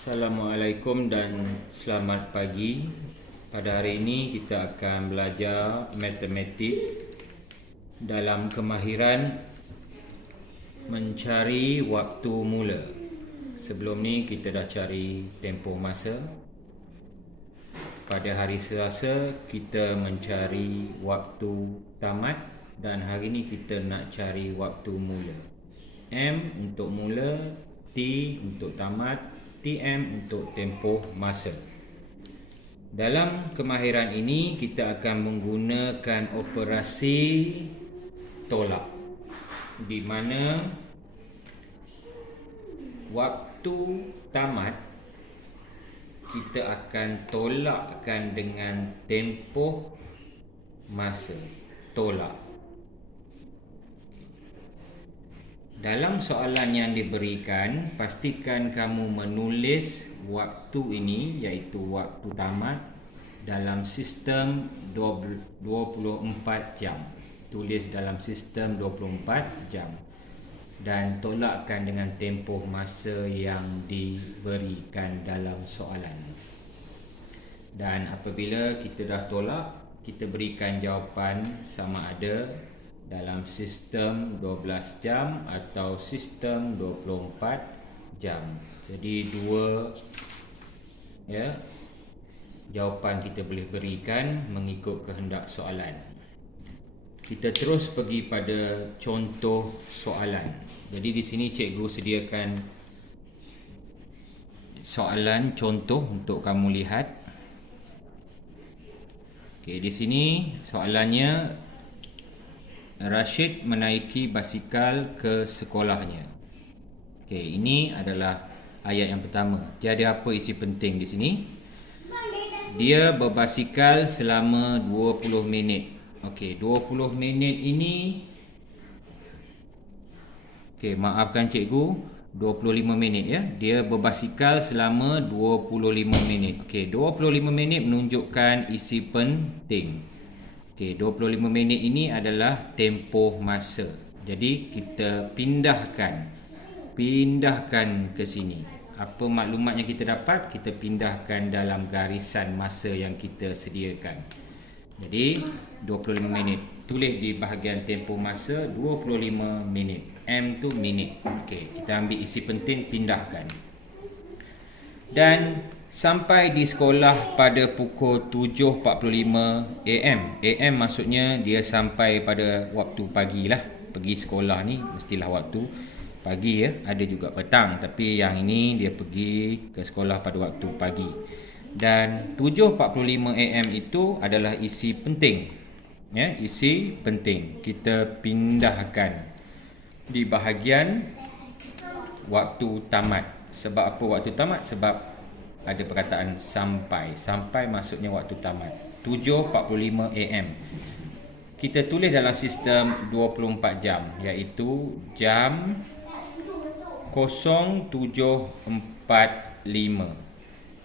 Assalamualaikum dan selamat pagi. Pada hari ini kita akan belajar matematik dalam kemahiran mencari waktu mula. Sebelum ni kita dah cari tempoh masa. Pada hari Selasa kita mencari waktu tamat dan hari ini kita nak cari waktu mula. M untuk mula, T untuk tamat, TM untuk tempoh masa. Dalam kemahiran ini kita akan menggunakan operasi tolak, di mana waktu tamat kita akan tolakkan dengan tempoh masa. Tolak. Dalam soalan yang diberikan, pastikan kamu menulis waktu ini, iaitu waktu tamat, dalam sistem 24 jam. Tulis dalam sistem 24 jam. Dan tolakkan dengan tempoh masa yang diberikan dalam soalan. Dan apabila kita dah tolak, kita berikan jawapan sama ada dalam sistem 12 jam atau sistem 24 jam. Jadi dua jawapan kita boleh berikan mengikut kehendak soalan. Kita terus pergi pada contoh soalan. Jadi di sini cikgu sediakan soalan contoh untuk kamu lihat. Okey, di sini soalannya, Rashid menaiki basikal ke sekolahnya. Okey, ini adalah ayat yang pertama. Dia ada apa isi penting di sini? Dia berbasikal selama 20 minit. Okey, 20 minit ini, okey, maafkan cikgu, 25 minit ya. Dia berbasikal selama 25 minit. Okey, 25 minit menunjukkan isi penting. Okey, 25 minit ini adalah tempoh masa. Jadi kita pindahkan ke sini. Apa maklumat yang kita dapat, kita pindahkan dalam garisan masa yang kita sediakan. Jadi 25 minit. Tulis di bahagian tempoh masa 25 minit. M tu minit. Okey, kita ambil isi penting, pindahkan. Dan sampai di sekolah pada pukul 7.45 AM. AM maksudnya dia sampai pada waktu pagi lah. Pergi sekolah ni mestilah waktu pagi ya. Ada juga petang, tapi yang ini dia pergi ke sekolah pada waktu pagi. Dan 7.45 AM itu adalah isi penting. Ya, isi penting. Kita pindahkan di bahagian waktu tamat. Sebab apa waktu tamat? Sebab ada perkataan sampai. Sampai maksudnya waktu tamat. 7.45 AM. Kita tulis dalam sistem 24 jam, iaitu jam 07.45.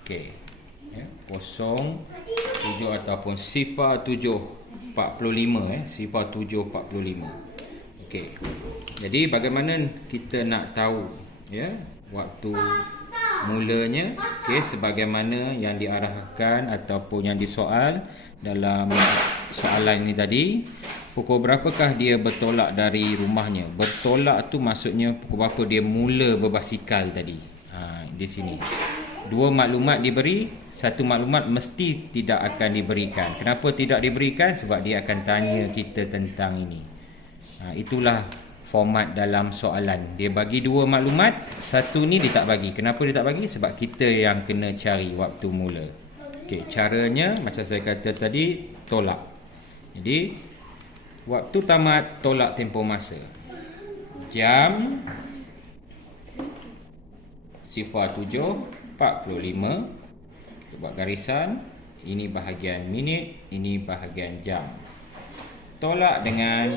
Okey. Ya, 07 ataupun 07.45 07.45. Okey. Jadi bagaimana kita nak tahu waktu mulanya, sebagaimana yang diarahkan ataupun yang disoal dalam soalan ini tadi. Pukul berapakah dia bertolak dari rumahnya? Bertolak tu maksudnya pukul berapa dia mula berbasikal tadi. Di sini dua maklumat diberi, satu maklumat mesti tidak akan diberikan. Kenapa tidak diberikan? Sebab dia akan tanya kita tentang ini. Itulah format dalam soalan. Dia bagi dua maklumat, satu ni dia tak bagi. Kenapa dia tak bagi? Sebab kita yang kena cari waktu mula. Okey, caranya macam saya kata tadi, tolak. Jadi waktu tamat, tolak tempoh masa. Jam 07.45. Kita buat garisan. Ini bahagian minit, ini bahagian jam. Tolak dengan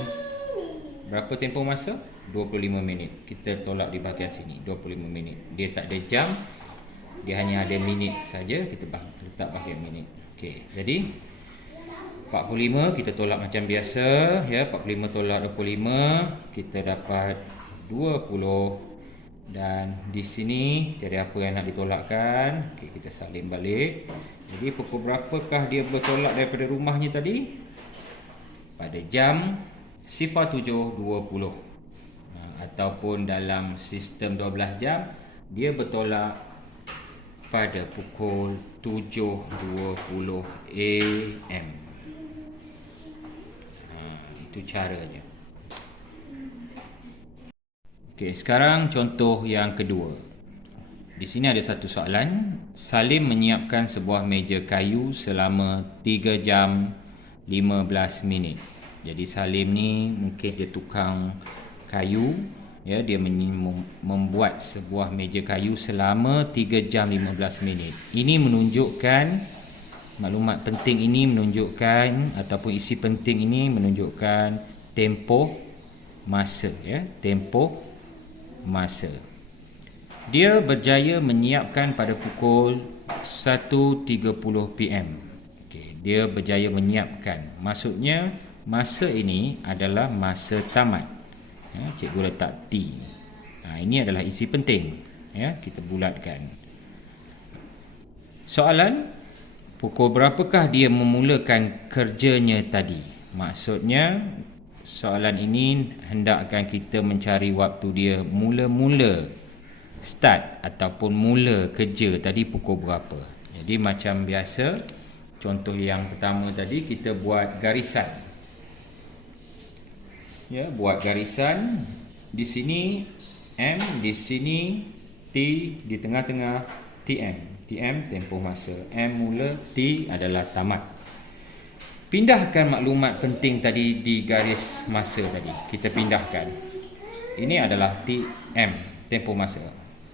berapa tempoh masa? 25 minit. Kita tolak di bahagian sini, 25 minit. Dia tak ada jam, dia hanya ada minit saja. Kita letak bahagian minit. Okey, jadi 45 kita tolak macam biasa ya. 45 tolak 25, kita dapat 20 Dan di sini tiada apa yang nak ditolakkan. Okey, kita salin balik. Jadi pukul berapakah dia bertolak daripada rumahnya tadi? Pada jam 07.20. Ataupun dalam sistem 12 jam, dia bertolak pada pukul 7.20 AM. Itu caranya. Okey, sekarang contoh yang kedua. Di sini ada satu soalan. Salim menyiapkan sebuah meja kayu selama 3 jam 15 minit. Jadi Salim ni mungkin dia tukang kayu, ya, dia membuat sebuah meja kayu selama 3 jam 15 minit. Ini menunjukkan maklumat penting ini menunjukkan ataupun isi penting ini menunjukkan tempoh masa, ya, tempoh masa. Dia berjaya menyiapkan pada pukul 1.30 PM. Okey, dia berjaya menyiapkan. Maksudnya masa ini adalah masa tamat. Ya, cikgu letak T. Ini adalah isi penting. Ya, kita bulatkan. Soalan, pukul berapakah dia memulakan kerjanya tadi? Maksudnya soalan ini hendakkan kita mencari waktu dia mula-mula start ataupun mula kerja tadi pukul berapa. Jadi macam biasa, contoh yang pertama tadi kita buat garisan. Ya, buat garisan. Di sini M, di sini T, di tengah-tengah TM. TM tempoh masa, M mula, T adalah tamat. Pindahkan maklumat penting tadi di garis masa tadi. Kita pindahkan. Ini adalah TM, tempoh masa.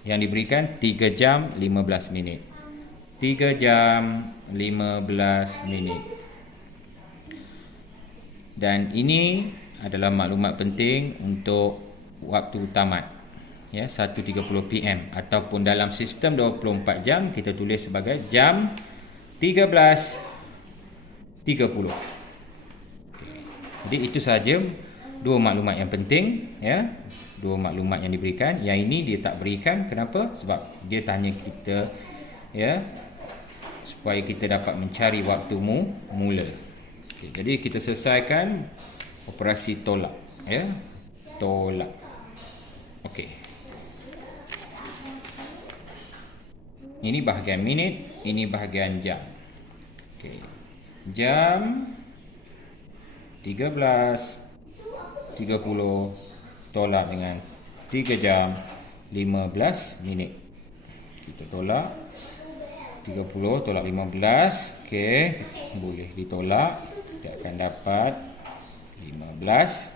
Yang diberikan 3 jam 15 minit. 3 jam 15 minit. Dan ini adalah maklumat penting untuk waktu tamat. Ya, 1.30 PM. Ataupun dalam sistem 24 jam, kita tulis sebagai jam 13.30. Jadi itu saja dua maklumat yang penting, ya. Dua maklumat yang diberikan. Yang ini dia tak berikan. Kenapa? Sebab dia tanya kita, ya, supaya kita dapat mencari waktu mula. Okey, jadi kita selesaikan operasi tolak, ya. Tolak. Okey. Ini bahagian minit, ini bahagian jam. Okey. Jam 13.30 tolak dengan 3 jam 15 minit. Kita tolak 30 tolak 15. Okey, boleh ditolak. Kita akan dapat 15.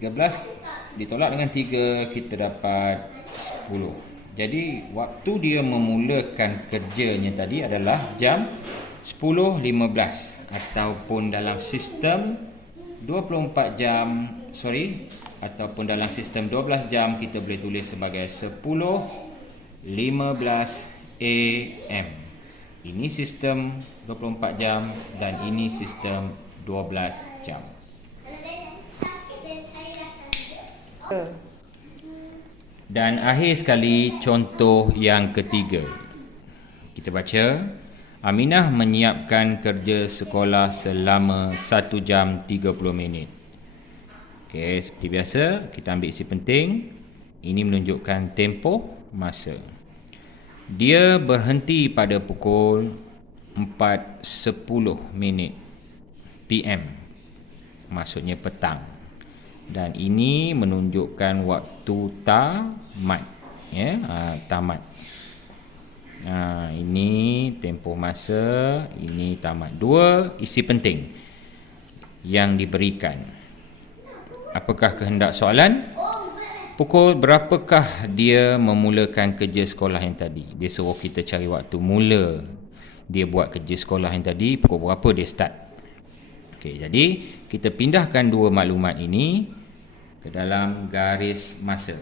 13 ditolak dengan 3, kita dapat 10. Jadi waktu dia memulakan kerjanya tadi adalah jam 10.15 ataupun dalam sistem 24 jam, ataupun dalam sistem 12 jam kita boleh tulis sebagai 10.15 AM. Ini sistem 24 jam dan ini sistem 12 jam. Dan akhir sekali contoh yang ketiga. Kita baca, Aminah menyiapkan kerja sekolah selama 1 jam 30 minit. Okey, seperti biasa, kita ambil isi penting. Ini menunjukkan tempoh masa. Dia berhenti pada pukul 4.10 minit PM. Maksudnya petang. Dan ini menunjukkan waktu tamat, ya, tamat. Ini tempoh masa, ini tamat. Dua isi penting yang diberikan. Apakah kehendak soalan? Pukul berapakah dia memulakan kerja sekolah yang tadi? Dia suruh kita cari waktu mula dia buat kerja sekolah yang tadi, pukul berapa dia start. Okey, jadi kita pindahkan dua maklumat ini ke dalam garis masa.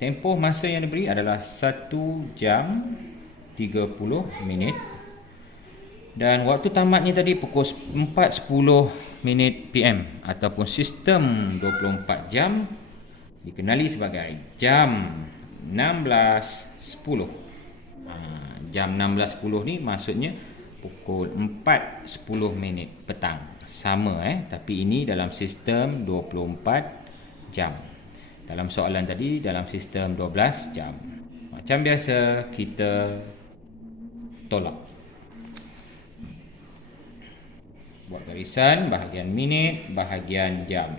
Tempoh masa yang diberi adalah 1 jam 30 minit. Dan waktu tamatnya tadi pukul 4.10 minit PM ataupun sistem 24 jam dikenali sebagai jam 16.10. Jam 16.10 ni maksudnya pukul 4.10 minit petang. Sama tapi ini dalam sistem 24 jam. Dalam soalan tadi dalam sistem 12 jam. Macam biasa kita tolak. Buat garisan bahagian minit, bahagian jam.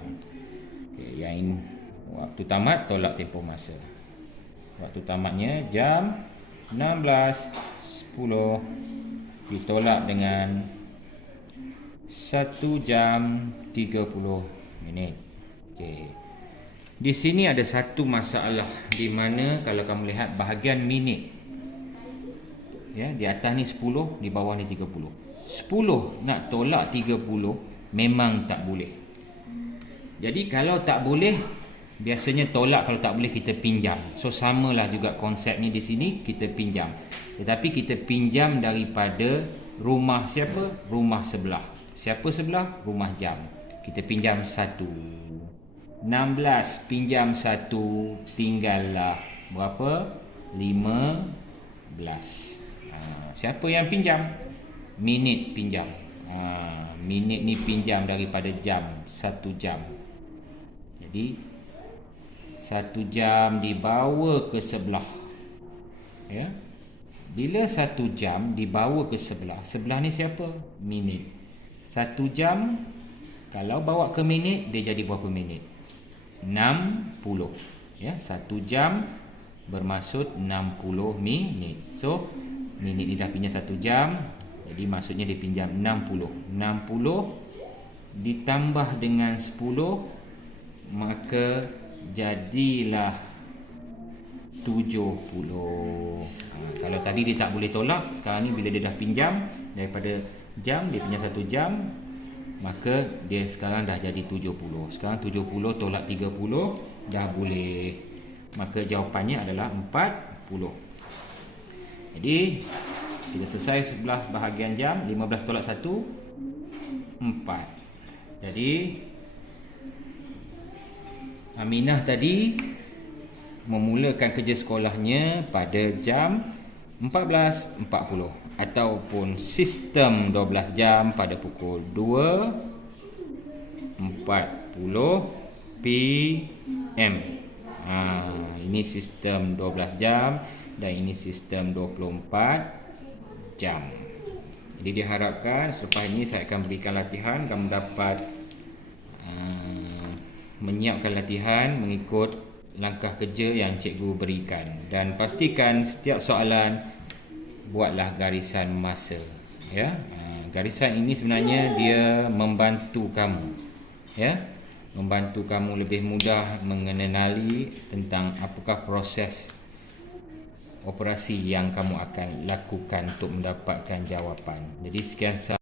Okay, yang ini, waktu tamat tolak tempoh masa. Waktu tamatnya jam 16.10 ditolak dengan 1 jam 30 minit. Okey. Di sini ada satu masalah di mana kalau kamu lihat bahagian minit. Ya, di atas ni 10, di bawah ni 30. 10 nak tolak 30 memang tak boleh. Jadi kalau tak boleh, biasanya tolak kalau tak boleh kita pinjam. So samalah juga konsep ni di sini, kita pinjam. Tetapi kita pinjam daripada rumah siapa? Rumah sebelah. Siapa sebelah? Rumah jam. Kita pinjam 1. 16 pinjam 1, tinggallah berapa? 15. Siapa yang pinjam? Minit pinjam. Minit ni pinjam daripada jam, 1 jam. Jadi 1 jam dibawa ke sebelah. Ya. Bila 1 jam dibawa ke sebelah, sebelah ni siapa? Minit. 1 jam kalau bawa ke minit, dia jadi berapa minit? 60. Ya, 1 jam bermaksud 60 minit. So minit ni dah pinjam 1 jam, jadi maksudnya dia pinjam 60. 60 ditambah dengan 10, maka jadilah 70. Kalau tadi dia tak boleh tolak, sekarang ni bila dia dah pinjam daripada jam, dia pinjam 1 jam, maka dia sekarang dah jadi 70. Sekarang 70 tolak 30 dah boleh. Maka jawapannya adalah 40. Jadi kita selesai sebelah bahagian jam. 15 tolak 1, 4. Jadi Aminah tadi memulakan kerja sekolahnya pada jam 14.40 ataupun sistem 12 jam pada pukul 2.40 PM. Ini sistem 12 jam dan ini sistem 24 jam. Jadi diharapkan selepas ini saya akan berikan latihan, kamu dapat menyiapkan latihan mengikut langkah kerja yang cikgu berikan, dan pastikan setiap soalan buatlah garisan masa. Ya, garisan ini sebenarnya dia membantu kamu, ya, membantu kamu lebih mudah mengenali tentang apakah proses operasi yang kamu akan lakukan untuk mendapatkan jawapan. Jadi sekian sahaja.